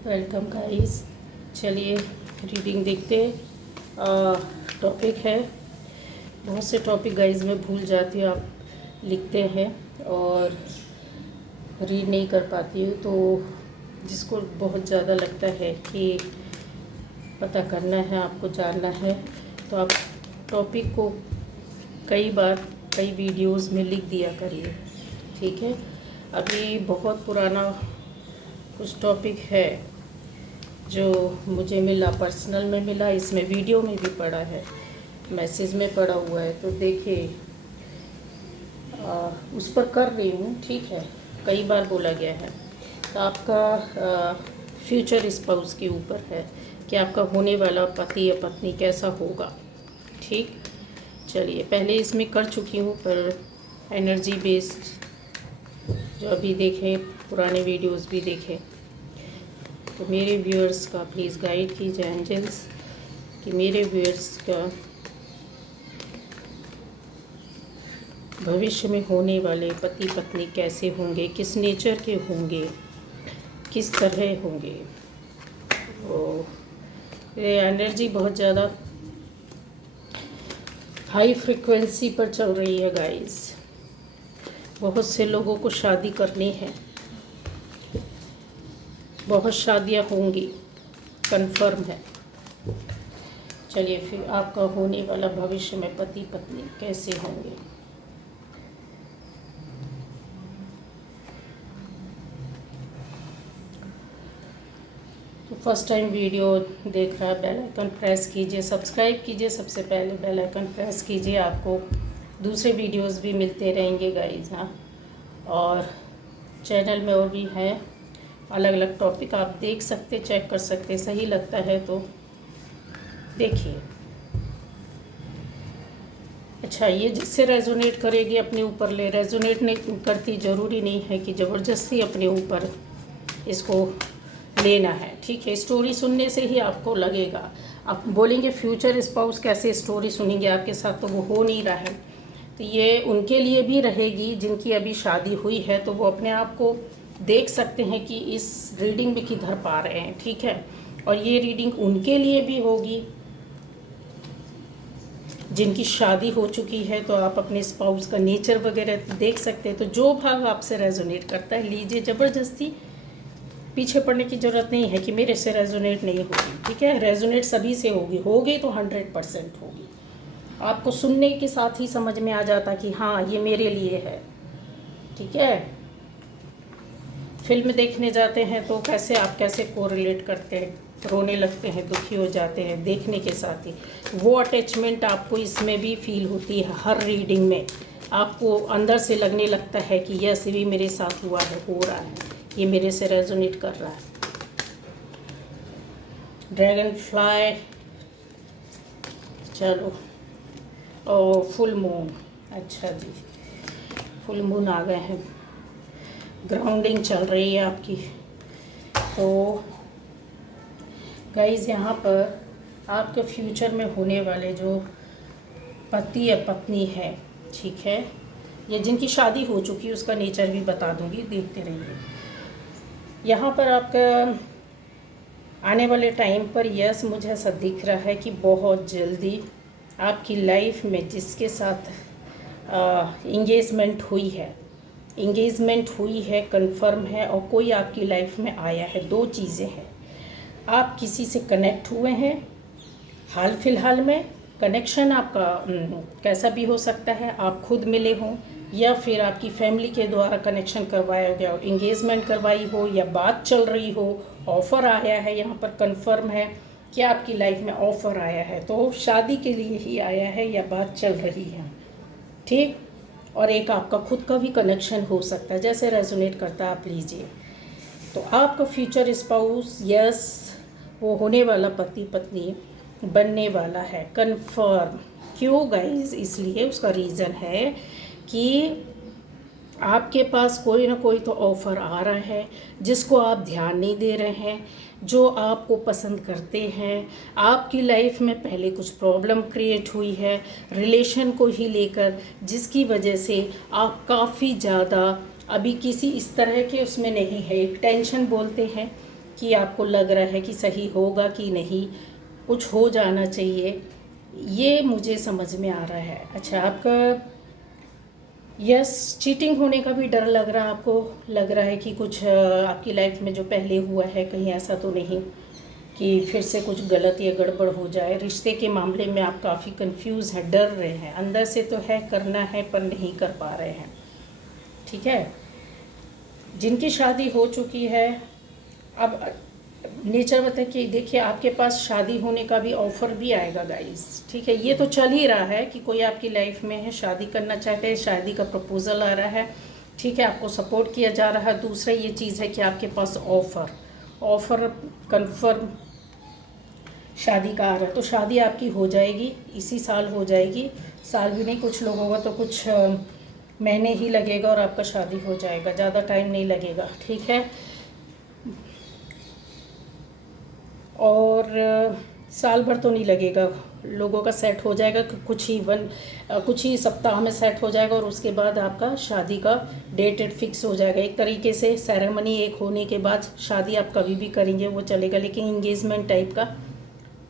Welcome guys. चलिए reading देखते हैं। टॉपिक है, बहुत से टॉपिक गाइस मैं भूल जाती हूँ, आप लिखते हैं और रीड नहीं कर पाती हूँ, तो जिसको बहुत ज़्यादा लगता है कि पता करना है, आपको जानना है, तो आप टॉपिक को कई बार कई वीडियोस में लिख दिया करिए, ठीक है। अभी बहुत पुराना कुछ टॉपिक है जो मुझे मिला, पर्सनल में मिला, इसमें वीडियो में भी पड़ा है, मैसेज में पड़ा हुआ है, तो देखिए उस पर कर रही हूँ, ठीक है। कई बार बोला गया है, तो आपका फ्यूचर स्पाउस के ऊपर है कि आपका होने वाला पति या पत्नी कैसा होगा, ठीक। चलिए, पहले इसमें कर चुकी हूँ, पर एनर्जी बेस्ड जो अभी देखें, पुराने वीडियोस भी देखें, तो मेरे व्यूअर्स का प्लीज़ गाइड कीजिए एंजल्स कि मेरे व्यूअर्स का भविष्य में होने वाले पति पत्नी कैसे होंगे, किस नेचर के होंगे, किस तरह होंगे। तो ये एनर्जी बहुत ज़्यादा हाई फ्रिक्वेंसी पर चल रही है गाइस। बहुत से लोगों को शादी करनी है, बहुत शादियां होंगी, कंफर्म है। चलिए फिर आपका होने वाला भविष्य में पति पत्नी कैसे होंगे। तो फर्स्ट टाइम वीडियो देख रहा है, बेल आइकन प्रेस कीजिए, सब्सक्राइब कीजिए, सबसे पहले बेल आइकन प्रेस कीजिए, आपको दूसरे वीडियोस भी मिलते रहेंगे गाइस। हाँ, और चैनल में और भी हैं अलग अलग टॉपिक, आप देख सकते, चेक कर सकते, सही लगता है तो देखिए। अच्छा, ये जिससे रेजोनेट करेगी अपने ऊपर ले, रेजोनेट नहीं करती, ज़रूरी नहीं है कि ज़बरदस्ती अपने ऊपर इसको लेना है, ठीक है। स्टोरी सुनने से ही आपको लगेगा, आप बोलेंगे फ्यूचर स्पाउस कैसे स्टोरी सुनेंगे आपके साथ, तो वो हो नहीं रहा है। तो ये उनके लिए भी रहेगी जिनकी अभी शादी हुई है, तो वो अपने आप को देख सकते हैं कि इस रीडिंग में किधर पा रहे हैं, ठीक है। और ये रीडिंग उनके लिए भी होगी जिनकी शादी हो चुकी है, तो आप अपने स्पाउस का नेचर वगैरह देख सकते हैं। तो जो भाग आपसे रेजोनेट करता है लीजिए, ज़बरदस्ती पीछे पड़ने की ज़रूरत नहीं है कि मेरे से रेजोनेट नहीं होगी, ठीक है। रेजोनेट सभी से होगी तो 100% होगी। आपको सुनने के साथ ही समझ में आ जाता कि हाँ ये मेरे लिए है, ठीक है। फिल्म देखने जाते हैं तो कैसे आप कैसे कोरिलेट करते हैं, रोने लगते हैं, दुखी हो जाते हैं देखने के साथ ही, वो अटैचमेंट आपको इसमें भी फील होती है। हर रीडिंग में आपको अंदर से लगने लगता है कि यस भी मेरे साथ हुआ है, हो रहा है, ये मेरे से रेजोनेट कर रहा है। ड्रैगन फ्लाई, चलो, और फुल मून, अच्छा जी, फुल मून आ गए हैं, ग्राउंडिंग चल रही है आपकी। तो गाइस, यहाँ पर आपके फ्यूचर में होने वाले जो पति या पत्नी है, ठीक है, या जिनकी शादी हो चुकी है, उसका नेचर भी बता दूंगी, देखते रहिए। यहाँ पर आपका आने वाले टाइम पर यस मुझे ऐसा दिख रहा है कि बहुत जल्दी आपकी लाइफ में जिसके साथ इंगेजमेंट हुई है, कंफर्म है, और कोई आपकी लाइफ में आया है। दो चीज़ें हैं, आप किसी से कनेक्ट हुए हैं हाल फिलहाल में, कनेक्शन आपका कैसा भी हो सकता है, आप खुद मिले हों या फिर आपकी फैमिली के द्वारा कनेक्शन करवाया गया हो, इंगेजमेंट करवाई हो, या बात चल रही हो, ऑफ़र आया है। यहाँ पर कंफर्म है कि आपकी लाइफ में ऑफ़र आया है, तो शादी के लिए ही आया है या बात चल रही है, ठीक। और एक आपका खुद का भी कनेक्शन हो सकता है, जैसे रेजोनेट करता है आप लीजिए। तो आपका फ्यूचर स्पाउस यस, वो होने वाला पति पत्नी बनने वाला है, कंफर्म। क्यों गाइस? इसलिए उसका रीज़न है कि आपके पास कोई ना कोई तो ऑफ़र आ रहा है जिसको आप ध्यान नहीं दे रहे हैं, जो आपको पसंद करते हैं। आपकी लाइफ में पहले कुछ प्रॉब्लम क्रिएट हुई है रिलेशन को ही लेकर, जिसकी वजह से आप काफ़ी ज़्यादा अभी किसी इस तरह के उसमें नहीं है, एक टेंशन बोलते हैं कि आपको लग रहा है कि सही होगा कि नहीं, कुछ हो जाना चाहिए, ये मुझे समझ में आ रहा है। अच्छा, आपका यस चीटिंग होने का भी डर लग रहा है, आपको लग रहा है कि कुछ आपकी लाइफ में जो पहले हुआ है कहीं ऐसा तो नहीं कि फिर से कुछ गलत या गड़बड़ हो जाए। रिश्ते के मामले में आप काफ़ी कंफ्यूज हैं, डर रहे हैं, अंदर से तो है करना है पर नहीं कर पा रहे हैं। ठीक है, जिनकी शादी हो चुकी है, अब नेचर बताए कि देखिए आपके पास शादी होने का भी ऑफ़र भी आएगा गाइस। ठीक है, ये तो चल ही रहा है कि कोई आपकी लाइफ में है, शादी करना चाहते हैं, शादी का प्रपोज़ल आ रहा है। ठीक है, आपको सपोर्ट किया जा रहा है। दूसरा ये चीज़ है कि आपके पास ऑफ़र कंफर्म शादी का आ रहा है, तो शादी आपकी हो जाएगी, इसी साल हो जाएगी। साल भी नहीं, कुछ लोगों का तो कुछ महीने ही लगेगा और आपका शादी हो जाएगा, ज़्यादा टाइम नहीं लगेगा। ठीक है, और साल भर तो नहीं लगेगा, लोगों का सेट हो जाएगा, कुछ ही सप्ताह में सेट हो जाएगा और उसके बाद आपका शादी का डेट फिक्स हो जाएगा। एक तरीके से सेरेमनी एक होने के बाद शादी आप कभी भी करेंगे वो चलेगा, लेकिन इंगेजमेंट टाइप का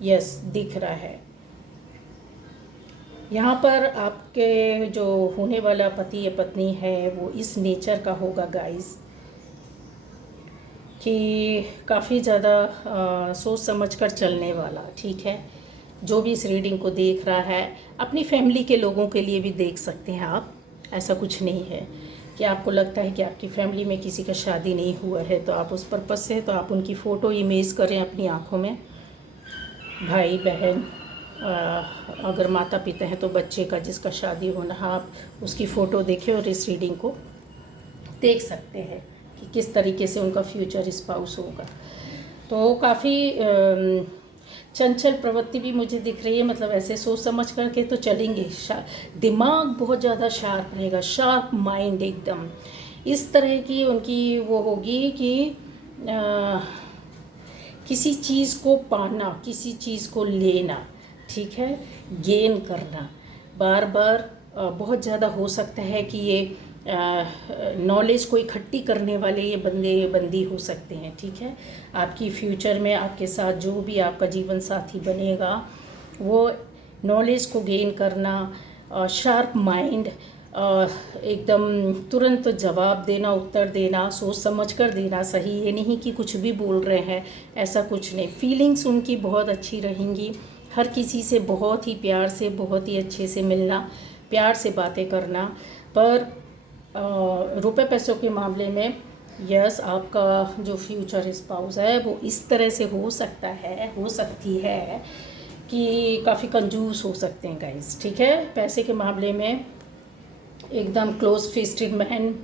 यस दिख रहा है। यहाँ पर आपके जो होने वाला पति या पत्नी है वो इस नेचर का होगा गाइस कि काफ़ी ज़्यादा सोच समझ कर चलने वाला। ठीक है, जो भी इस रीडिंग को देख रहा है, अपनी फैमिली के लोगों के लिए भी देख सकते हैं आप। ऐसा कुछ नहीं है कि आपको लगता है कि आपकी फैमिली में किसी का शादी नहीं हुआ है तो आप उस पर्पज़ से तो आप उनकी फ़ोटो इमेज करें अपनी आँखों में। भाई बहन, अगर माता पिता हैं तो बच्चे का जिसका शादी होना, आप उसकी फ़ोटो देखें और इस रीडिंग को देख सकते हैं कि किस तरीके से उनका फ्यूचर स्पाउस होगा। तो काफ़ी चंचल प्रवृत्ति भी मुझे दिख रही है, मतलब ऐसे सोच समझ करके तो चलेंगे। दिमाग बहुत ज़्यादा शार्प रहेगा, शार्प माइंड एकदम। इस तरह की उनकी वो होगी कि किसी चीज़ को पाना, किसी चीज़ को लेना, ठीक है, गेन करना बार बार बहुत ज़्यादा हो सकता है कि ये नॉलेज को इकट्ठी करने वाले ये बंदी हो सकते हैं। ठीक है, आपकी फ्यूचर में आपके साथ जो भी आपका जीवन साथी बनेगा वो नॉलेज को गेन करना, शार्प माइंड, एकदम तुरंत जवाब देना, उत्तर देना, सोच समझ कर देना। सही ये नहीं कि कुछ भी बोल रहे हैं, ऐसा कुछ नहीं। फीलिंग्स उनकी बहुत अच्छी रहेंगी, हर किसी से बहुत ही प्यार से, बहुत ही अच्छे से मिलना, प्यार से बातें करना। पर रुपए पैसों के मामले में यस, आपका जो फ्यूचर स्पाउस है वो इस तरह से हो सकता है, हो सकती है कि काफ़ी कंजूस हो सकते हैं गाइस। ठीक है, पैसे के मामले में एकदम क्लोज फिस्टेड मैन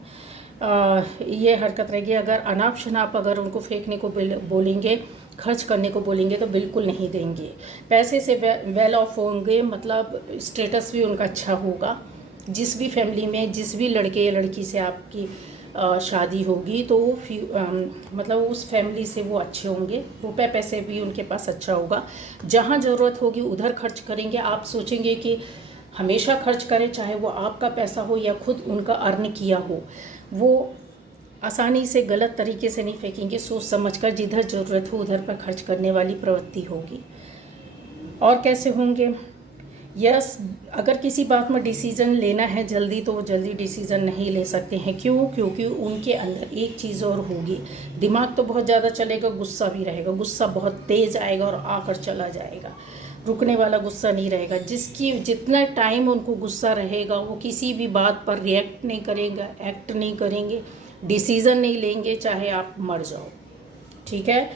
ये हरकत रहेगी। अगर अनाप शनाप अगर उनको फेंकने को बोलेंगे, खर्च करने को बोलेंगे तो बिल्कुल नहीं देंगे। पैसे से वेल ऑफ होंगे, मतलब स्टेटस भी उनका अच्छा होगा। जिस भी फैमिली में जिस भी लड़के या लड़की से आपकी शादी होगी तो मतलब उस फैमिली से वो अच्छे होंगे, रुपए पैसे भी उनके पास अच्छा होगा। जहाँ ज़रूरत होगी उधर खर्च करेंगे। आप सोचेंगे कि हमेशा खर्च करें, चाहे वो आपका पैसा हो या खुद उनका अर्न किया हो, वो आसानी से गलत तरीके से नहीं फेंकेंगे। सोच समझकर जिधर ज़रूरत हो उधर पर खर्च करने वाली प्रवृत्ति होगी। और कैसे होंगे? यस, अगर किसी बात में डिसीज़न लेना है जल्दी तो वो जल्दी डिसीज़न नहीं ले सकते हैं। क्यों? क्योंकि उनके अंदर एक चीज़ और होगी, दिमाग तो बहुत ज़्यादा चलेगा, गुस्सा भी रहेगा। गुस्सा बहुत तेज़ आएगा और आकर चला जाएगा, रुकने वाला गुस्सा नहीं रहेगा। जितना टाइम उनको गुस्सा रहेगा वो किसी भी बात पर रिएक्ट नहीं करेगा, एक्ट नहीं करेंगे, डिसीज़न नहीं लेंगे, चाहे आप मर जाओ। ठीक है,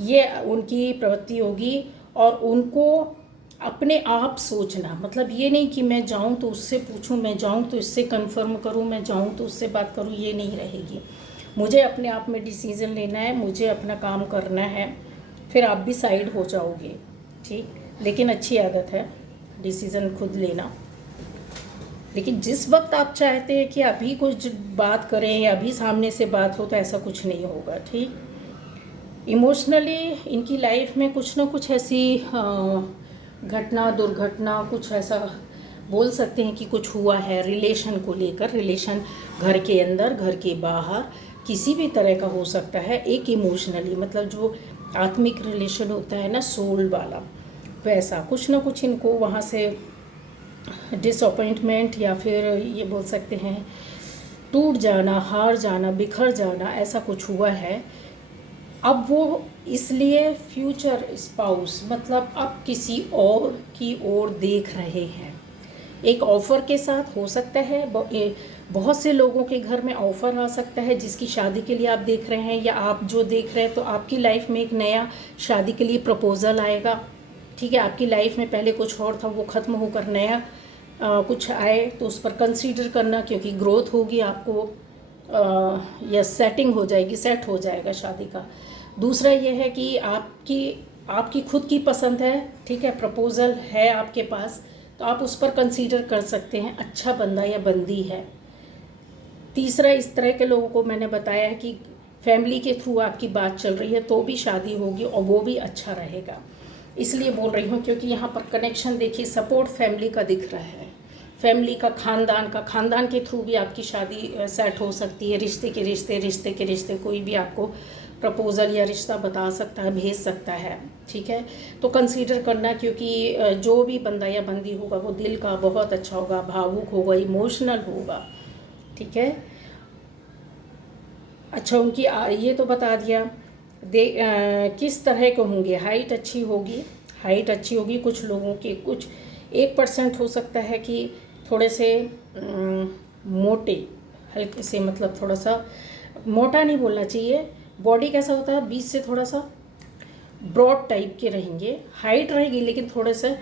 ये उनकी प्रवृत्ति होगी। और उनको अपने आप सोचना, मतलब ये नहीं कि मैं जाऊं तो उससे पूछूं, मैं जाऊं तो इससे कंफर्म करूं, मैं जाऊं तो उससे बात करूं, ये नहीं रहेगी। मुझे अपने आप में डिसीज़न लेना है, मुझे अपना काम करना है, फिर आप भी साइड हो जाओगे। ठीक, लेकिन अच्छी आदत है डिसीज़न खुद लेना। लेकिन जिस वक्त आप चाहते हैं कि अभी कुछ बात करें या अभी सामने से बात हो, तो ऐसा कुछ नहीं होगा। ठीक, इमोशनली इनकी लाइफ में कुछ ना कुछ ऐसी घटना, दुर्घटना, कुछ ऐसा बोल सकते हैं कि कुछ हुआ है रिलेशन को लेकर। रिलेशन घर के अंदर, घर के बाहर, किसी भी तरह का हो सकता है। एक इमोशनली मतलब जो आत्मिक रिलेशन होता है ना, सोल वाला, वैसा कुछ ना कुछ इनको वहाँ से डिसअपॉइंटमेंट या फिर ये बोल सकते हैं टूट जाना, हार जाना, बिखर जाना, ऐसा कुछ हुआ है। अब वो इसलिए फ्यूचर स्पाउस मतलब अब किसी और की ओर देख रहे हैं, एक ऑफ़र के साथ हो सकता है। बहुत से लोगों के घर में ऑफ़र आ सकता है जिसकी शादी के लिए आप देख रहे हैं, या आप जो देख रहे हैं तो आपकी लाइफ में एक नया शादी के लिए प्रपोज़ल आएगा। ठीक है, आपकी लाइफ में पहले कुछ और था, वो ख़त्म होकर नया कुछ आए तो उस पर कंसीडर करना, क्योंकि ग्रोथ होगी आपको, या सेटिंग हो जाएगी, सेट हो जाएगा शादी का। दूसरा ये है कि आपकी खुद की पसंद है, ठीक है, प्रपोज़ल है आपके पास, तो आप उस पर कंसीडर कर सकते हैं, अच्छा बंदा या बंदी है। तीसरा, इस तरह के लोगों को मैंने बताया है कि फैमिली के थ्रू आपकी बात चल रही है तो भी शादी होगी और वो भी अच्छा रहेगा। इसलिए बोल रही हूँ क्योंकि यहाँ पर कनेक्शन देखिए, सपोर्ट फैमिली का दिख रहा है, फैमिली का, खानदान के थ्रू भी आपकी शादी सेट हो सकती है। रिश्ते के रिश्ते कोई भी आपको प्रपोज़ल या रिश्ता बता सकता है, भेज सकता है। ठीक है, तो कंसीडर करना, क्योंकि जो भी बंदा या बंदी होगा वो दिल का बहुत अच्छा होगा, भावुक होगा, इमोशनल होगा। ठीक है, अच्छा उनकी ये तो बता दिया। किस तरह के होंगे, हाइट अच्छी होगी। कुछ लोगों के कुछ 1% हो सकता है कि थोड़े से मोटे, हल्के से, मतलब थोड़ा सा मोटा नहीं बोलना चाहिए। बॉडी कैसा होता है, 20 से थोड़ा सा ब्रॉड टाइप के रहेंगे, हाइट रहेगी लेकिन थोड़े से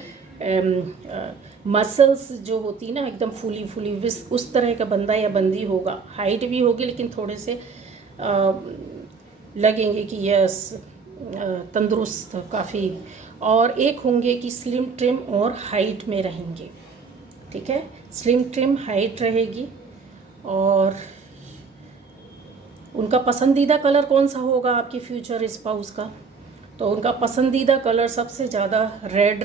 मसल्स जो होती ना एकदम फूली उस तरह का बंदा या बंदी होगा। हाइट भी होगी लेकिन थोड़े से लगेंगे कि यस तंदुरुस्त काफ़ी। और एक होंगे कि स्लिम ट्रिम और हाइट में रहेंगे। ठीक है, स्लिम ट्रिम हाइट रहेगी। और उनका पसंदीदा कलर कौन सा होगा आपके फ्यूचर स्पाउस का, तो उनका पसंदीदा कलर सबसे ज़्यादा रेड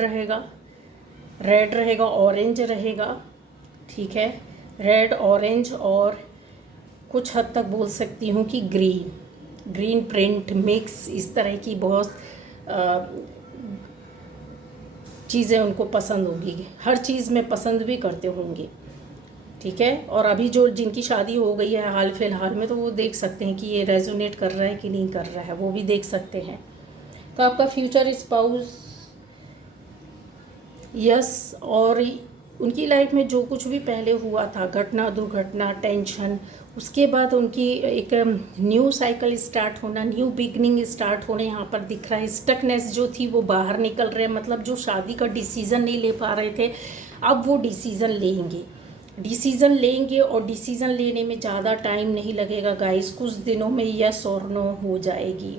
रहेगा, ऑरेंज रहेगा। ठीक है, रेड, ऑरेंज, और कुछ हद तक बोल सकती हूँ कि ग्रीन प्रिंट मिक्स, इस तरह की बहुत चीज़ें उनको पसंद होगी, हर चीज़ में पसंद भी करते होंगे। ठीक है, और अभी जो जिनकी शादी हो गई है हाल फिलहाल में, तो वो देख सकते हैं कि ये रेजोनेट कर रहा है कि नहीं कर रहा है, वो भी देख सकते हैं। तो आपका फ्यूचर स्पाउस यस, और उनकी लाइफ में जो कुछ भी पहले हुआ था, घटना, दुर्घटना, टेंशन, उसके बाद उनकी एक न्यू साइकिल स्टार्ट होना, न्यू बिगनिंग स्टार्ट होने यहाँ पर दिख रहा है। स्टकनेस जो थी वो बाहर निकल रहे हैं, मतलब जो शादी का डिसीज़न नहीं ले पा रहे थे, अब वो डिसीज़न लेंगे और डिसीज़न लेने में ज़्यादा टाइम नहीं लगेगा गाइस। कुछ दिनों में यस और नो हो जाएगी,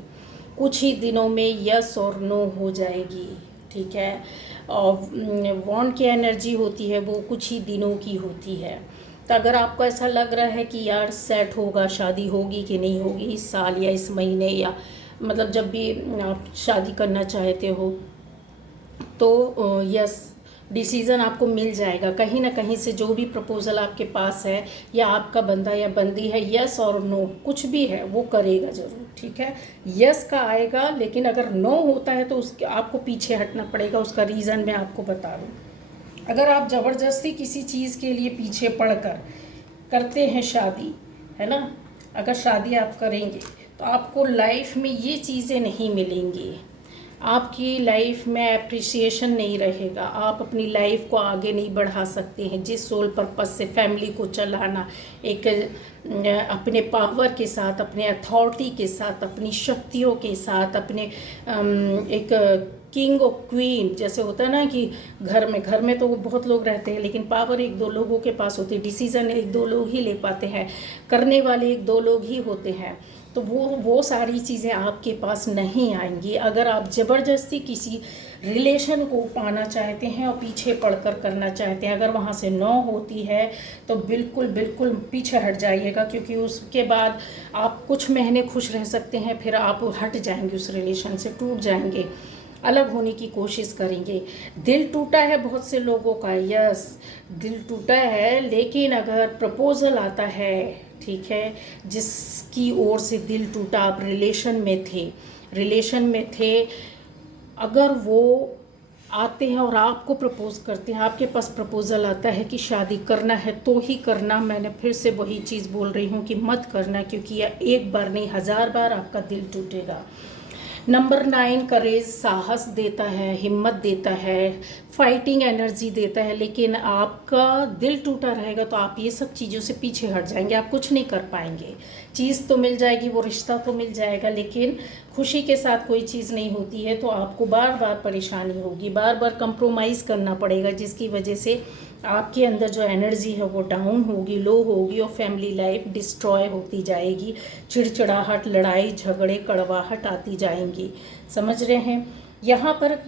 कुछ ही दिनों में यस और नो हो जाएगी। ठीक है, और वॉन्ड की एनर्जी होती है वो कुछ ही दिनों की होती है। तो अगर आपको ऐसा लग रहा है कि यार सेट होगा, शादी होगी कि नहीं होगी इस साल या इस महीने, या मतलब जब भी आप शादी करना चाहते हो, तो यस, डिसीज़न आपको मिल जाएगा कहीं ना कहीं से। जो भी प्रपोज़ल आपके पास है या आपका बंदा या बंदी है, यस और नो कुछ भी है वो करेगा ज़रूर। ठीक है, यस का आएगा, लेकिन अगर नो होता है तो उसके आपको पीछे हटना पड़ेगा। उसका रीज़न मैं आपको बता दूँ। अगर आप ज़बरदस्ती किसी चीज़ के लिए पीछे पड़कर करते हैं शादी, है ना, अगर शादी आप करेंगे तो आपको लाइफ में ये चीज़ें नहीं मिलेंगी, आपकी लाइफ में अप्रिसिएशन नहीं रहेगा, आप अपनी लाइफ को आगे नहीं बढ़ा सकते हैं। जिस सोल पर्पस से फैमिली को चलाना, एक अपने पावर के साथ, अपने अथॉरिटी के साथ, अपनी शक्तियों के साथ, अपने एक किंग और क्वीन जैसे होता है ना कि घर में तो बहुत लोग रहते हैं लेकिन पावर एक दो लोगों के पास होती है, डिसीज़न एक दो लोग ही ले पाते हैं, करने वाले एक दो लोग ही होते हैं। तो वो सारी चीज़ें आपके पास नहीं आएंगी अगर आप ज़बरदस्ती किसी रिलेशन को पाना चाहते हैं और पीछे पड़कर करना चाहते हैं। अगर वहाँ से नो होती है तो बिल्कुल बिल्कुल पीछे हट जाइएगा, क्योंकि उसके बाद आप कुछ महीने खुश रह सकते हैं, फिर आप हट जाएंगे, उस रिलेशन से टूट जाएंगे, अलग होने की कोशिश करेंगे। दिल टूटा है बहुत से लोगों का, यस दिल टूटा है, लेकिन अगर प्रपोज़ल आता है ठीक है, जिसकी ओर से दिल टूटा, आप रिलेशन में थे, अगर वो आते हैं और आपको प्रपोज़ करते हैं, आपके पास प्रपोज़ल आता है कि शादी करना है तो ही करना, मैंने फिर से वही चीज़ बोल रही हूँ कि मत करना, क्योंकि यह एक बार नहीं 1000 बार आपका दिल टूटेगा। नंबर 9 करेज, साहस देता है, हिम्मत देता है, फाइटिंग एनर्जी देता है, लेकिन आपका दिल टूटा रहेगा तो आप ये सब चीज़ों से पीछे हट जाएंगे, आप कुछ नहीं कर पाएंगे। चीज़ तो मिल जाएगी, वो रिश्ता तो मिल जाएगा, लेकिन खुशी के साथ कोई चीज़ नहीं होती है, तो आपको बार बार परेशानी होगी, बार बार कंप्रोमाइज़ करना पड़ेगा, जिसकी वजह से आपके अंदर जो एनर्जी है वो डाउन होगी, लो होगी, और फैमिली लाइफ डिस्ट्रॉय होती जाएगी, चिड़चिड़ाहट, लड़ाई झगड़े, कड़वाहट आती जाएंगी। समझ रहे हैं? यहाँ पर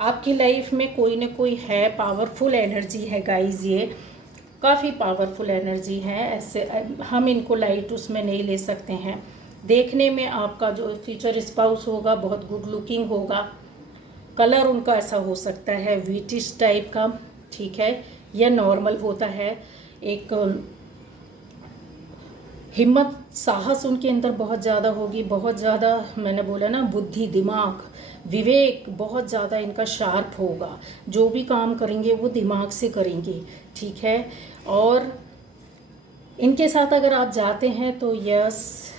आपकी लाइफ में कोई ना कोई है, पावरफुल एनर्जी है गाइज, ये काफ़ी पावरफुल एनर्जी है। ऐसे हम इनको लाइट उसमें नहीं ले सकते हैं। देखने में आपका जो फ्यूचर स्पाउस होगा बहुत गुड लुकिंग होगा, कलर उनका ऐसा हो सकता है व्हीटिश टाइप का, ठीक है, यह नॉर्मल होता है। एक हिम्मत, साहस उनके अंदर बहुत ज़्यादा होगी, बहुत ज़्यादा, मैंने बोला ना, बुद्धि, दिमाग, विवेक बहुत ज़्यादा इनका शार्प होगा। जो भी काम करेंगे वो दिमाग से करेंगे, ठीक है। और इनके साथ अगर आप जाते हैं तो यस,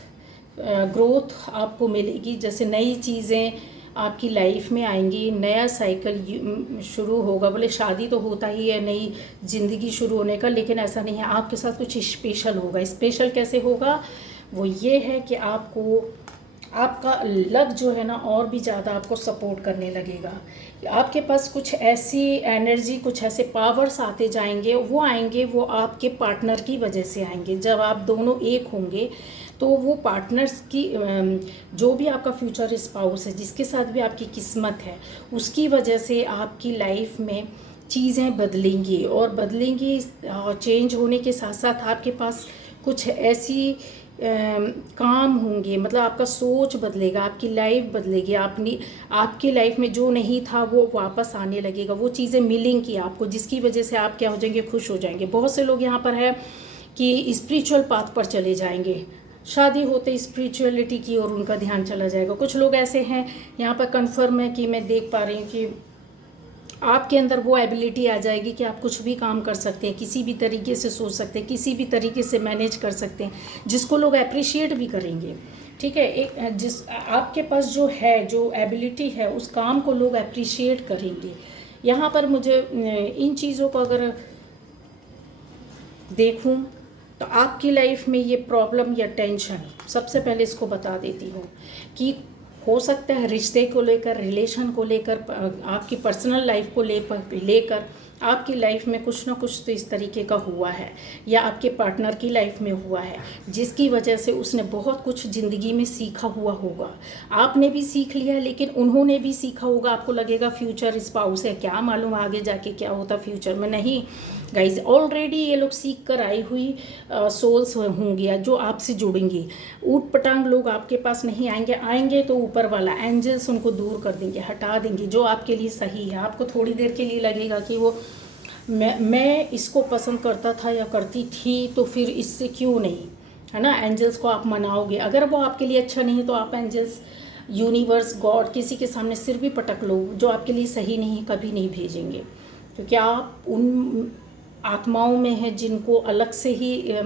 ग्रोथ आपको मिलेगी, जैसे नई चीज़ें आपकी लाइफ में आएंगी, नया साइकिल शुरू होगा। बोले शादी तो होता ही है नई ज़िंदगी शुरू होने का, लेकिन ऐसा नहीं है, आपके साथ कुछ स्पेशल होगा। स्पेशल कैसे होगा? वो ये है कि आपका लक जो है ना और भी ज़्यादा आपको सपोर्ट करने लगेगा। आपके पास कुछ ऐसी एनर्जी, कुछ ऐसे पावर्स आते जाएंगे, वो आएंगे, वो आपके पार्टनर की वजह से आएंगे। जब आप दोनों एक होंगे तो वो पार्टनर्स की, जो भी आपका फ्यूचर स्पाउस है, जिसके साथ भी आपकी किस्मत है, उसकी वजह से आपकी लाइफ में चीज़ें बदलेंगी, और बदलेंगी, चेंज होने के साथ साथ आपके पास कुछ ऐसी काम होंगे, मतलब आपका सोच बदलेगा, आपकी लाइफ बदलेगी, आपकी लाइफ में जो नहीं था वो वापस आने लगेगा, वो चीज़ें मिलेंगी आपको, जिसकी वजह से आप क्या हो जाएंगे, खुश हो जाएंगे। बहुत से लोग यहाँ पर है कि स्पिरिचुअल पाथ पर चले जाएंगे, शादी होते स्पिरिचुअलिटी की ओर उनका ध्यान चला जाएगा। कुछ लोग ऐसे हैं, यहाँ पर कन्फर्म है कि मैं देख पा रही हूँ कि आपके अंदर वो एबिलिटी आ जाएगी कि आप कुछ भी काम कर सकते हैं, किसी भी तरीके से सोच सकते हैं, किसी भी तरीके से मैनेज कर सकते हैं, जिसको लोग अप्रिशिएट भी करेंगे, ठीक है। एक जिस आपके पास जो है, जो एबिलिटी है, उस काम को लोग अप्रिशिएट करेंगे। यहाँ पर मुझे इन चीज़ों को अगर देखूँ तो आपकी लाइफ में ये प्रॉब्लम या टेंशन, सबसे पहले इसको बता देती हूँ कि हो सकता है रिश्ते को लेकर, रिलेशन को लेकर, आपकी पर्सनल लाइफ को लेकर आपकी लाइफ में कुछ ना कुछ तो इस तरीके का हुआ है, या आपके पार्टनर की लाइफ में हुआ है, जिसकी वजह से उसने बहुत कुछ ज़िंदगी में सीखा हुआ होगा। आपने भी सीख लिया, लेकिन उन्होंने भी सीखा होगा। आपको लगेगा फ्यूचर स्पाउस है, क्या मालूम आगे जाके क्या होता फ्यूचर में। नहीं गाइज, ऑलरेडी ये लोग सीख कर आई हुई सोल्स होंगी जो आपसे जुड़ेंगी। ऊट पटांग लोग आपके पास नहीं आएंगे तो ऊपर वाला एंजल्स उनको दूर कर देंगे, हटा देंगे, जो आपके लिए सही है। आपको थोड़ी देर के लिए लगेगा कि वो मैं इसको पसंद करता था या करती थी, तो फिर इससे क्यों नहीं, है ना। एंजल्स को आप मनाओगे, अगर वो आपके लिए अच्छा नहीं तो आप एंजल्स, यूनिवर्स, गॉड, किसी के सामने सिर भी पटक लो, जो आपके लिए सही नहीं कभी नहीं भेजेंगे, क्योंकि आप उन आत्माओं में है जिनको अलग से ही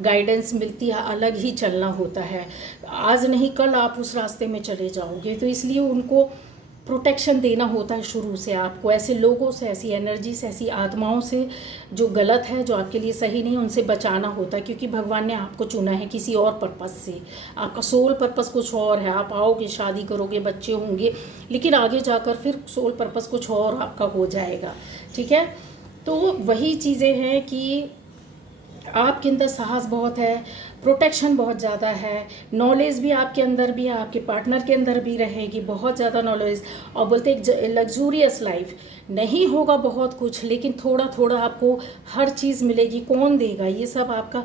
गाइडेंस मिलती है, अलग ही चलना होता है। आज नहीं कल आप उस रास्ते में चले जाओगे, तो इसलिए उनको प्रोटेक्शन देना होता है शुरू से। आपको ऐसे लोगों से, ऐसी एनर्जी से, ऐसी आत्माओं से जो गलत है, जो आपके लिए सही नहीं, उनसे बचाना होता है, क्योंकि भगवान ने आपको चुना है किसी और पर्पस से। आपका सोल पर्पस कुछ और है। आप आओगे, शादी करोगे, बच्चे होंगे, लेकिन आगे जाकर फिर सोल पर्पस कुछ और आपका हो जाएगा, ठीक है। तो वही चीज़ें हैं कि आपके अंदर साहस बहुत है, प्रोटेक्शन बहुत ज़्यादा है, नॉलेज भी आपके अंदर भी है, आपके पार्टनर के अंदर भी रहेगी बहुत ज़्यादा नॉलेज। और बोलते एक लग्जूरियस लाइफ नहीं होगा बहुत कुछ, लेकिन थोड़ा थोड़ा आपको हर चीज़ मिलेगी। कौन देगा ये सब? आपका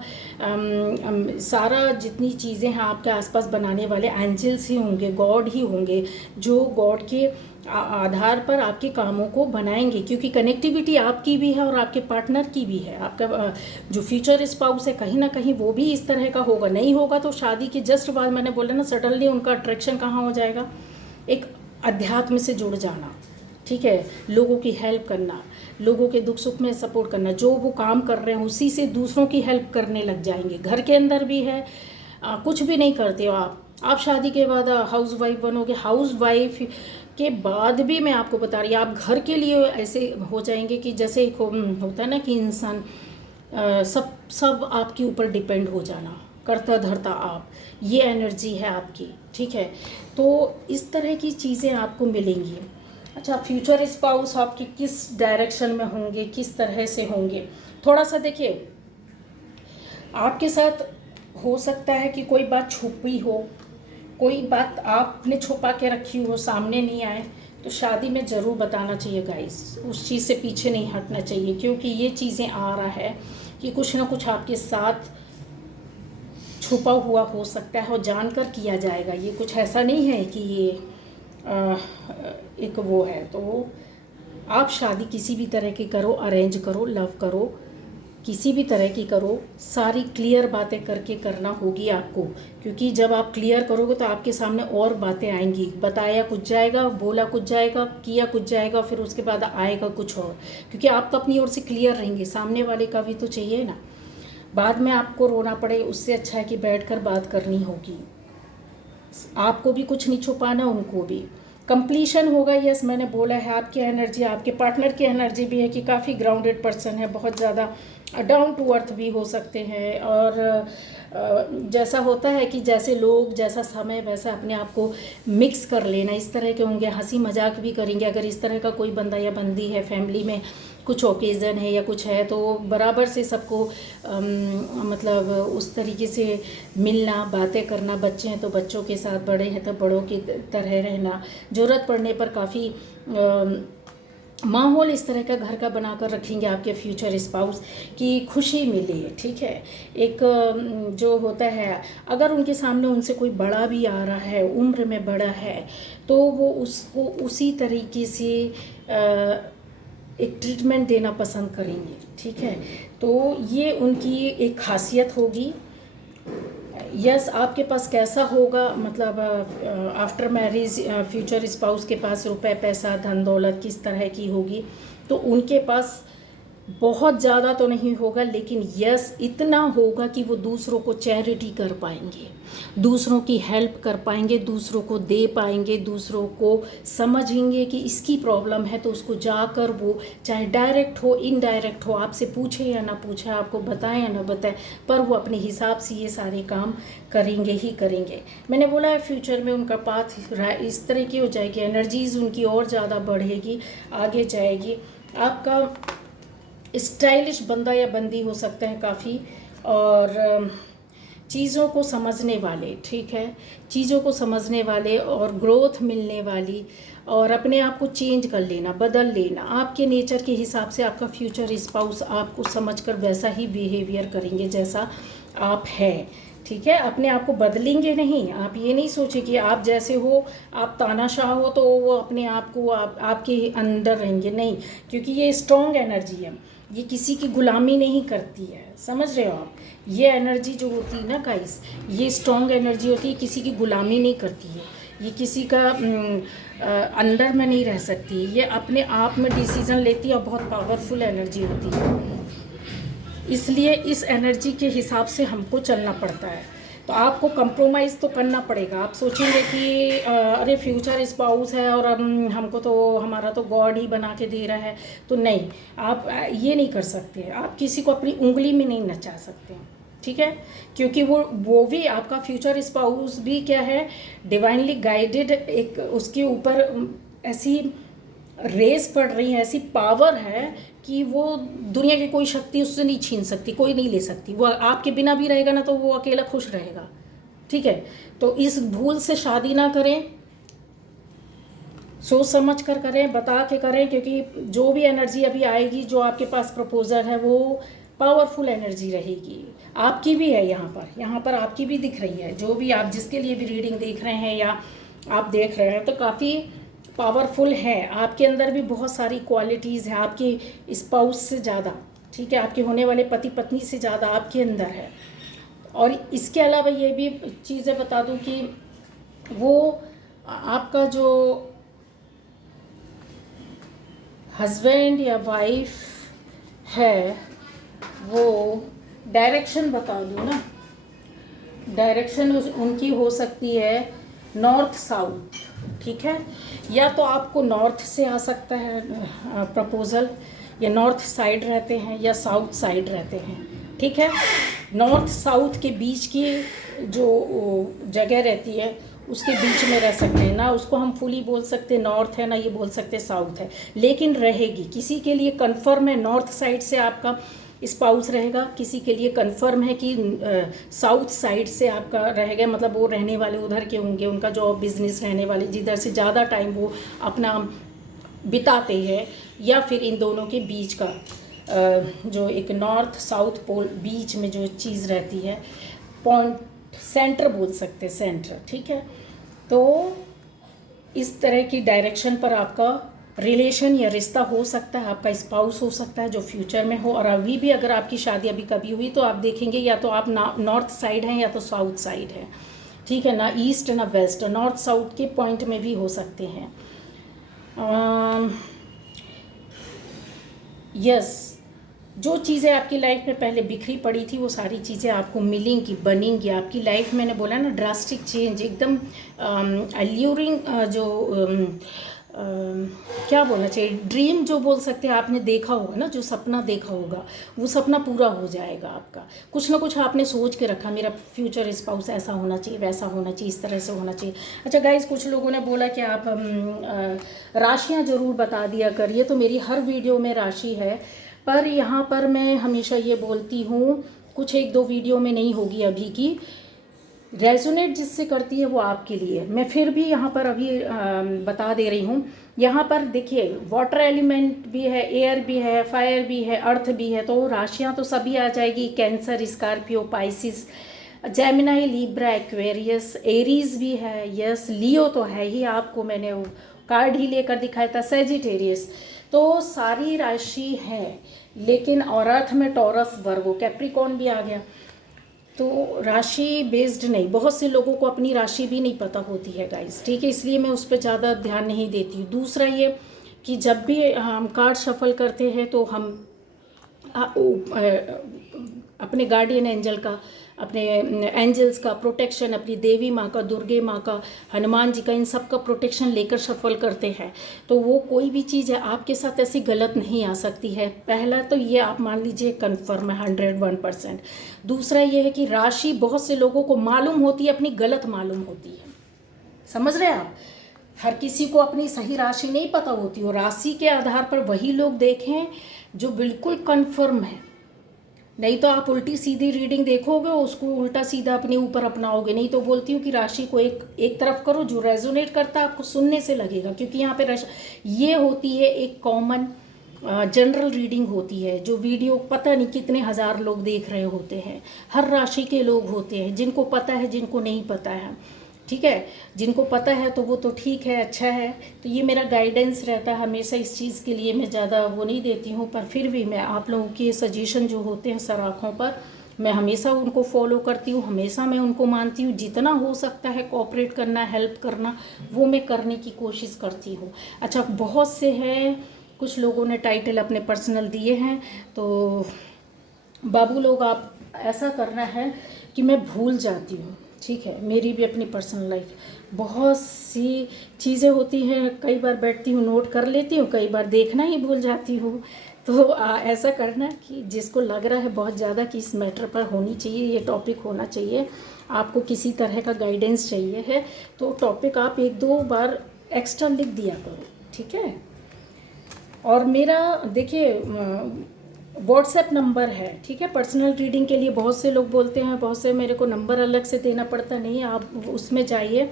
सारा जितनी चीज़ें हैं आपके आसपास बनाने वाले एंजल्स ही होंगे, गॉड ही होंगे, जो गॉड के आधार पर आपके कामों को बनाएंगे, क्योंकि कनेक्टिविटी आपकी भी है और आपके पार्टनर की भी है। आपका जो फ्यूचर स्पाउस है कहीं ना कहीं वो भी इस तरह का होगा। नहीं होगा तो शादी के जस्ट बाद मैंने बोला ना, सडनली उनका अट्रैक्शन कहाँ हो जाएगा, एक अध्यात्म से जुड़ जाना, ठीक है, लोगों की हेल्प करना, लोगों के दुख सुख में सपोर्ट करना, जो वो काम कर रहे हैं उसी से दूसरों की हेल्प करने लग जाएंगे। घर के अंदर भी है, कुछ भी नहीं करते हो आप शादी के बाद हाउस वाइफ बनोगे। हाउस वाइफ के बाद भी मैं आपको बता रही, आप घर के लिए ऐसे हो जाएंगे कि जैसे एक होता है ना कि इंसान सब आपके ऊपर डिपेंड हो जाना, करता धरता आप, ये एनर्जी है आपकी, ठीक है। तो इस तरह की चीज़ें आपको मिलेंगी। अच्छा, फ्यूचर स्पाउस आपके किस डायरेक्शन में होंगे, किस तरह से होंगे, थोड़ा सा देखिए। आपके साथ हो सकता है कि कोई बात छुपी हो, कोई बात आपने छुपा के रखी हो, सामने नहीं आए, तो शादी में ज़रूर बताना चाहिए गाइस। उस चीज़ से पीछे नहीं हटना चाहिए, क्योंकि ये चीज़ें आ रहा है कि कुछ ना कुछ आपके साथ छुपा हुआ हो सकता है और जानकर किया जाएगा। ये कुछ ऐसा नहीं है कि ये एक वो है। तो आप शादी किसी भी तरह की करो, अरेंज करो, लव करो, किसी भी तरह की करो, सारी क्लियर बातें करके करना होगी आपको, क्योंकि जब आप क्लियर करोगे तो आपके सामने और बातें आएंगी। बताया कुछ जाएगा, बोला कुछ जाएगा, किया कुछ जाएगा, फिर उसके बाद आएगा कुछ और, क्योंकि आप तो अपनी ओर से क्लियर रहेंगे, सामने वाले का भी तो चाहिए ना। बाद में आपको रोना पड़े, उससे अच्छा है कि बैठकर बात करनी होगी। आपको भी कुछ नहीं छुपाना, उनको भी। कंप्लीशन होगा, यस मैंने बोला है। आपकी एनर्जी, आपके पार्टनर की एनर्जी भी है कि काफ़ी ग्राउंडेड पर्सन है, बहुत ज़्यादा डाउन टू अर्थ भी हो सकते हैं। और जैसा होता है कि जैसे लोग, जैसा समय, वैसा अपने आप को मिक्स कर लेना, इस तरह के होंगे। हंसी मजाक भी करेंगे। अगर इस तरह का कोई बंदा या बंदी है, फैमिली में कुछ ओकेज़न है या कुछ है, तो बराबर से सबको मतलब उस तरीके से मिलना, बातें करना। बच्चे हैं तो बच्चों के साथ, बड़े हैं तो बड़ों की तरह रहना। ज़रूरत पड़ने पर काफ़ी माहौल इस तरह का घर का बनाकर रखेंगे आपके फ्यूचर स्पाउस की खुशी मिले, ठीक है। एक जो होता है, अगर उनके सामने उनसे कोई बड़ा भी आ रहा है, उम्र में बड़ा है, तो वो उसको उसी तरीके से एक ट्रीटमेंट देना पसंद करेंगे, ठीक है। तो ये उनकी एक खासियत होगी। यस, आपके पास कैसा होगा, मतलब आफ्टर मैरिज फ्यूचर स्पाउस के पास रुपए, पैसा, धन दौलत किस तरह की होगी, तो उनके पास बहुत ज़्यादा तो नहीं होगा, लेकिन यस इतना होगा कि वो दूसरों को चैरिटी कर पाएंगे, दूसरों की हेल्प कर पाएंगे, दूसरों को दे पाएंगे, दूसरों को समझेंगे कि इसकी प्रॉब्लम है, तो उसको जाकर वो चाहे डायरेक्ट हो, इनडायरेक्ट हो, आपसे पूछे या ना पूछे, आपको बताएं या ना बताएं, पर वो अपने हिसाब से ये सारे काम करेंगे ही करेंगे। मैंने बोला है फ्यूचर में उनका पाथ इस तरह की हो जाएगी, एनर्जीज़ उनकी और ज़्यादा बढ़ेगी, आगे जाएगी। आपका स्टाइलिश बंदा या बंदी हो सकते हैं काफ़ी, और चीज़ों को समझने वाले, ठीक है, चीज़ों को समझने वाले और ग्रोथ मिलने वाली, और अपने आप को चेंज कर लेना, बदल लेना। आपके नेचर के हिसाब से आपका फ्यूचर स्पाउस आपको समझकर वैसा ही बिहेवियर करेंगे जैसा आप हैं, ठीक है। अपने आप को बदलेंगे नहीं। आप ये नहीं सोचे कि आप जैसे हो, आप तानाशाह हो, तो वो अपने आप को आपके अंदर रहेंगे, नहीं, क्योंकि ये स्ट्रॉन्ग एनर्जी है, ये किसी की गुलामी नहीं करती है, समझ रहे हो आप। ये एनर्जी जो होती है ना गाइस, ये स्ट्रॉन्ग एनर्जी होती है, किसी की गुलामी नहीं करती है, ये किसी का अंडर में नहीं रह सकती, ये अपने आप में डिसीजन लेती है और बहुत पावरफुल एनर्जी होती है। इसलिए इस एनर्जी के हिसाब से हमको चलना पड़ता है। तो आपको कंप्रोमाइज़ तो करना पड़ेगा। आप सोचेंगे कि अरे फ्यूचर स्पाउस है और हमको तो हमारा तो गॉड ही बना के दे रहा है, तो नहीं, आप ये नहीं कर सकते। आप किसी को अपनी उंगली में नहीं नचा सकते, ठीक है, क्योंकि वो भी आपका फ्यूचर स्पाउस भी क्या है, डिवाइनली गाइडेड, एक उसके ऊपर ऐसी रेस पड़ रही है, ऐसी पावर है कि वो दुनिया की कोई शक्ति उससे नहीं छीन सकती, कोई नहीं ले सकती। वो आपके बिना भी रहेगा ना, तो वो अकेला खुश रहेगा, ठीक है। तो इस भूल से शादी ना करें, सोच समझ कर करें, बता के करें, क्योंकि जो भी एनर्जी अभी आएगी, जो आपके पास प्रपोजल है, वो पावरफुल एनर्जी रहेगी। आपकी भी है यहाँ पर आपकी भी दिख रही है। जो भी आप जिसके लिए भी रीडिंग देख रहे हैं या आप देख रहे हैं, तो काफ़ी पावरफुल हैं, आपके अंदर भी बहुत सारी क्वालिटीज़ हैं, आपके स्पाउस से ज़्यादा, ठीक है, आपके होने वाले पति पत्नी से ज़्यादा आपके अंदर है। और इसके अलावा ये भी चीज़ें बता दूं कि वो आपका जो हस्बैंड या वाइफ है वो डायरेक्शन बता दूं ना, डायरेक्शन उनकी हो सकती है नॉर्थ साउथ, ठीक है, या तो आपको नॉर्थ से आ सकता है प्रपोज़ल, या नॉर्थ साइड रहते हैं या साउथ साइड रहते हैं, ठीक है। नॉर्थ साउथ के बीच की जो जगह रहती है उसके बीच में रह सकते हैं ना, उसको हम फुली बोल सकते नॉर्थ है ना ये बोल सकते साउथ है, लेकिन रहेगी। किसी के लिए कंफर्म है नॉर्थ साइड से आपका स्पाउस रहेगा, किसी के लिए कंफर्म है कि साउथ साइड से आपका रहेगा, मतलब वो रहने वाले उधर के होंगे, उनका जॉब बिजनेस रहने वाले जिधर से ज़्यादा टाइम वो अपना बिताते हैं, या फिर इन दोनों के बीच का जो एक नॉर्थ साउथ पोल बीच में जो चीज़ रहती है, पॉइंट सेंटर बोल सकते हैं, सेंटर, ठीक है। तो इस तरह की डायरेक्शन पर आपका रिलेशन या रिश्ता हो सकता है, आपका स्पाउस हो सकता है जो फ्यूचर में हो। और अभी भी अगर आपकी शादी अभी कभी हुई तो आप देखेंगे या तो आप नॉर्थ साइड हैं या तो साउथ साइड है, ठीक है ना, ईस्ट ना वेस्ट, नॉर्थ साउथ के पॉइंट में भी हो सकते हैं। यस, जो चीज़ें आपकी लाइफ में पहले बिखरी पड़ी थी वो सारी चीज़ें आपको मिलेंगी, बनेंगी आपकी लाइफ। मैंने बोला ना ड्रास्टिक चेंज, एकदम अल्यूरिंग, क्या बोलना चाहिए, ड्रीम जो बोल सकते हैं, आपने देखा होगा ना, जो सपना देखा होगा वो सपना पूरा हो जाएगा आपका। कुछ ना कुछ आपने सोच के रखा, मेरा फ्यूचर स्पाउस ऐसा होना चाहिए, वैसा होना चाहिए, इस तरह से होना चाहिए। अच्छा गाइस, कुछ लोगों ने बोला कि आप राशियाँ ज़रूर बता दिया करिए, तो मेरी हर वीडियो में राशि है, पर यहाँ पर मैं हमेशा ये बोलती हूँ, कुछ एक दो वीडियो में नहीं होगी अभी की, रेजोनेट जिससे करती है वो आपके लिए। मैं फिर भी यहाँ पर अभी बता दे रही हूँ। यहाँ पर देखिए वाटर एलिमेंट भी है, एयर भी है, फायर भी है, अर्थ भी है, तो राशियाँ तो सभी आ जाएगी, cancer, Scorpio, Pisces, Gemini, Libra, Aquarius, Aries भी है, यस, लियो तो है ही, आपको मैंने वो कार्ड ही लेकर दिखाया था, सेजिटेरियस, तो सारी राशि है। लेकिन और अर्थ में टॉरस, वर्गो, कैप्रिकॉर्न भी आ गया। तो राशि बेस्ड नहीं, बहुत से लोगों को अपनी राशि भी नहीं पता होती है गाइस, ठीक है, इसलिए मैं उस पर ज़्यादा ध्यान नहीं देती हूँ। दूसरा ये कि जब भी हम कार्ड शफल करते हैं तो हम अपने गार्डियन एंजल का, अपने एंजल्स का प्रोटेक्शन, अपनी देवी माँ का, दुर्गे माँ का, हनुमान जी का, इन सब का प्रोटेक्शन लेकर शफल करते हैं। तो वो कोई भी चीज़ है आपके साथ ऐसी गलत नहीं आ सकती है। पहला तो ये आप मान लीजिए कन्फर्म है 101%। दूसरा ये है कि राशि बहुत से लोगों को मालूम होती है, अपनी गलत मालूम होती है, समझ रहे हैं आप। हर किसी को अपनी सही राशि नहीं पता होती, और राशि के आधार पर वही लोग देखें जो बिल्कुल कन्फर्म है, नहीं तो आप उल्टी सीधी रीडिंग देखोगे उसको उल्टा सीधा अपने ऊपर अपनाओगे। नहीं तो बोलती हूँ कि राशि को एक तरफ करो, जो रेजोनेट करता है आपको सुनने से लगेगा, क्योंकि यहाँ पे ये होती है एक कॉमन जनरल रीडिंग होती है, जो वीडियो पता नहीं कितने हज़ार लोग देख रहे होते हैं, हर राशि के लोग होते हैं, जिनको पता है, जिनको नहीं पता है, ठीक है। जिनको पता है तो वो तो ठीक है, अच्छा है। तो ये मेरा गाइडेंस रहता है हमेशा, इस चीज़ के लिए मैं ज़्यादा वो नहीं देती हूँ, पर फिर भी मैं आप लोगों के सजेशन जो होते हैं सर आँखों पर, मैं हमेशा उनको फॉलो करती हूँ, हमेशा मैं उनको मानती हूँ। जितना हो सकता है कोऑपरेट करना, हेल्प करना, वो मैं करने की कोशिश करती हूँ। अच्छा, बहुत से हैं, कुछ लोगों ने टाइटल अपने पर्सनल दिए हैं, तो बाबू लोग आप ऐसा करना है कि मैं भूल जाती हूँ, ठीक है, मेरी भी अपनी पर्सनल लाइफ बहुत सी चीज़ें होती हैं, कई बार बैठती हूँ नोट कर लेती हूँ, कई बार देखना ही भूल जाती हूँ। तो ऐसा करना कि जिसको लग रहा है बहुत ज़्यादा कि इस मैटर पर होनी चाहिए, ये टॉपिक होना चाहिए, आपको किसी तरह का गाइडेंस चाहिए है, तो टॉपिक आप एक दो बार एक्स्ट्रा लिख दिया करो, ठीक है। और मेरा देखिए व्हाट्सएप नंबर है, ठीक है, पर्सनल रीडिंग के लिए। बहुत से लोग बोलते हैं, बहुत से मेरे को नंबर अलग से देना पड़ता, नहीं, आप उसमें जाइए,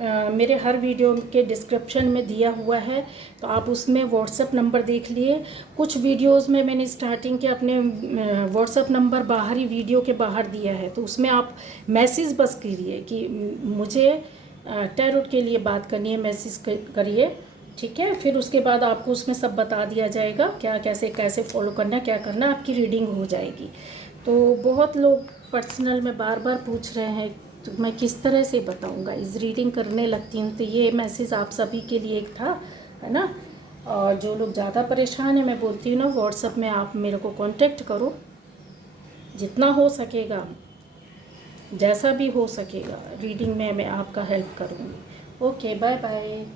मेरे हर वीडियो के डिस्क्रिप्शन में दिया हुआ है, तो आप उसमें व्हाट्सएप नंबर देख लिए। कुछ वीडियोस में मैंने स्टार्टिंग के अपने व्हाट्सएप नंबर बाहरी वीडियो के बाहर दिया है, तो उसमें आप मैसेज बस करिए कि मुझे टैरोट के लिए बात करनी है, मैसेज करिए, ठीक है। फिर उसके बाद आपको उसमें सब बता दिया जाएगा क्या कैसे कैसे फॉलो करना है, क्या करना है, आपकी रीडिंग हो जाएगी। तो बहुत लोग पर्सनल में बार बार पूछ रहे हैं तो मैं किस तरह से बताऊंगा, इस रीडिंग करने लगती हूँ। तो ये मैसेज आप सभी के लिए एक था, है ना। और जो लोग ज़्यादा परेशान हैं, मैं बोलती हूँ ना, व्हाट्सएप में आप मेरे को कांटेक्ट करो, जितना हो सकेगा, जैसा भी हो सकेगा रीडिंग में मैं आपका हेल्प करूँगी। Okay, bye bye.